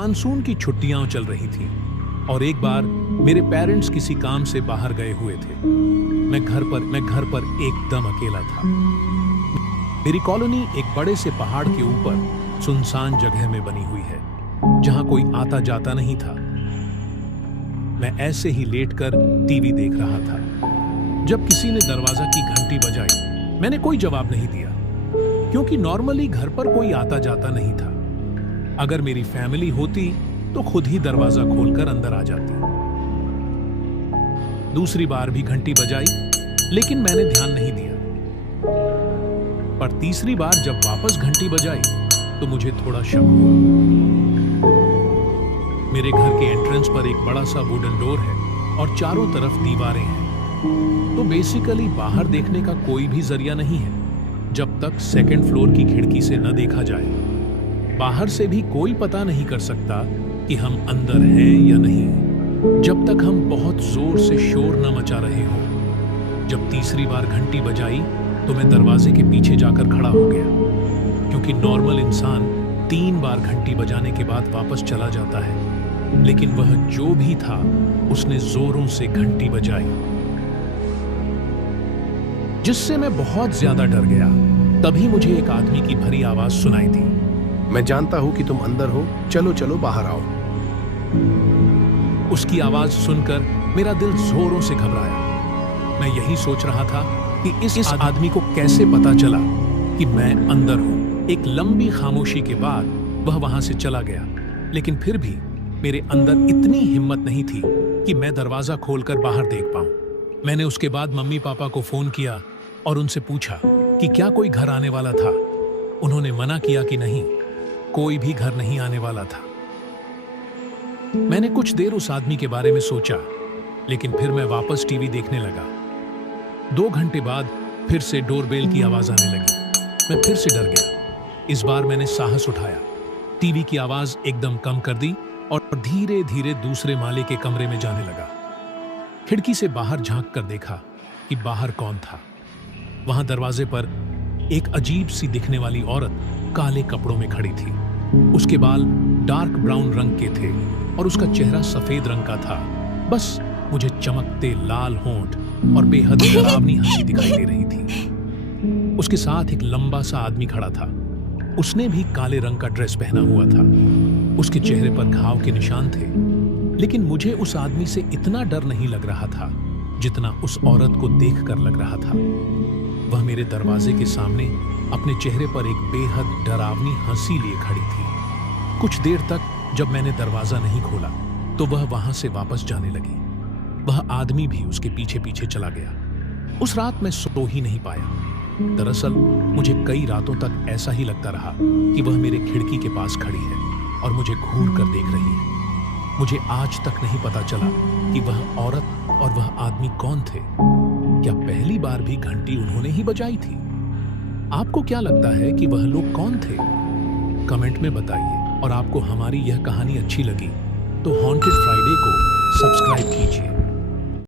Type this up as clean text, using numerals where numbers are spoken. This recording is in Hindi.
मानसून की छुट्टियां चल रही थी और एक बार मेरे पेरेंट्स किसी काम से बाहर गए हुए थे। मैं घर पर एकदम अकेला था। मेरी कॉलोनी एक बड़े से पहाड़ के ऊपर सुनसान जगह में बनी हुई है, जहां कोई आता जाता नहीं था। मैं ऐसे ही लेटकर टीवी देख रहा था जब किसी ने दरवाजा की घंटी बजाई। मैंने कोई जवाब नहीं दिया, क्योंकि नॉर्मली घर पर कोई आता जाता नहीं था। अगर मेरी फैमिली होती तो खुद ही दरवाजा खोलकर अंदर आ जाती। दूसरी बार भी घंटी बजाई, लेकिन मैंने ध्यान नहीं दिया। पर तीसरी बार जब वापस घंटी बजाई तो मुझे थोड़ा शक हुआ। मेरे घर के एंट्रेंस पर एक बड़ा सा वुडन डोर है और चारों तरफ दीवारें हैं, तो बेसिकली बाहर देखने का कोई भी जरिया नहीं है जब तक सेकंड फ्लोर की खिड़की से न देखा जाए। बाहर से भी कोई पता नहीं कर सकता कि हम अंदर हैं या नहीं, जब तक हम बहुत जोर से शोर न मचा रहे हो। जब तीसरी बार घंटी बजाई तो मैं दरवाजे के पीछे जाकर खड़ा हो गया, क्योंकि नॉर्मल इंसान 3 बार घंटी बजाने के बाद वापस चला जाता है, लेकिन वह जो भी था उसने जोरों से घंटी बजाई, जिससे मैं बहुत ज्यादा डर गया। तभी मुझे एक आदमी की भरी आवाज सुनाई दी, मैं जानता हूं कि तुम अंदर हो, चलो चलो बाहर आओ। उसकी आवाज सुनकर मेरा दिल जोरों से घबराया। मैं यही सोच रहा था कि इस आदमी को कैसे पता चला कि मैं अंदर हूं। एक लंबी खामोशी के बाद वह वहां से चला गया, लेकिन फिर भी मेरे अंदर इतनी हिम्मत नहीं थी कि मैं दरवाजा खोलकर बाहर देख पाऊं। मैंने उसके बाद मम्मी पापा को फोन किया और उनसे पूछा कि क्या कोई घर आने वाला था। उन्होंने मना किया कि नहीं, कोई भी घर नहीं आने वाला था। मैंने कुछ देर उस आदमी के बारे में सोचा, लेकिन फिर मैं वापस टीवी देखने लगा। 2 घंटे बाद फिर से डोरबेल की आवाज आने लगी। मैं फिर से डर गया। इस बार मैंने साहस उठाया, टीवी की आवाज एकदम कम कर दी और धीरे धीरे दूसरे माले के कमरे में जाने लगा। खिड़की से बाहर झांक कर देखा कि बाहर कौन था। वहां दरवाजे पर एक अजीब सी दिखने वाली औरत काले कपड़ों में खड़ी थी। उसके बाल डार्क ब्राउन रंग के थे और उसका चेहरा सफेद रंग का था। बस मुझे चमकते लाल होंठ और बेहद डरावनी हंसी दिखाई दे रही थी। उसके साथ एक लंबा सा आदमी खड़ा था। उसने भी काले रंग का ड्रेस पहना हुआ था। उसके चेहरे पर घाव के निशान थे, लेकिन मुझे उस आदमी से इतना डर नहीं लग रहा था जितना उस औरत को देखकर लग रहा था। वह मेरे दरवाजे के सामने अपने चेहरे पर एक बेहद डरावनी हंसी लिए खड़ी थी। कुछ देर तक जब मैंने दरवाजा नहीं खोला तो वह वहां से वापस जाने लगी। वह आदमी भी उसके पीछे पीछे चला गया। उस रात मैं सो ही नहीं पाया। दरअसल मुझे कई रातों तक ऐसा ही लगता रहा कि वह मेरे खिड़की के पास खड़ी है और मुझे घूर कर देख रही है। मुझे आज तक नहीं पता चला कि वह औरत और वह आदमी कौन थे। क्या पहली बार भी घंटी उन्होंने ही बजाई थी? आपको क्या लगता है कि वह लोग कौन थे? कमेंट में बताइए। और आपको हमारी यह कहानी अच्छी लगी तो हॉन्टेड फ्राइडे को सब्सक्राइब कीजिए।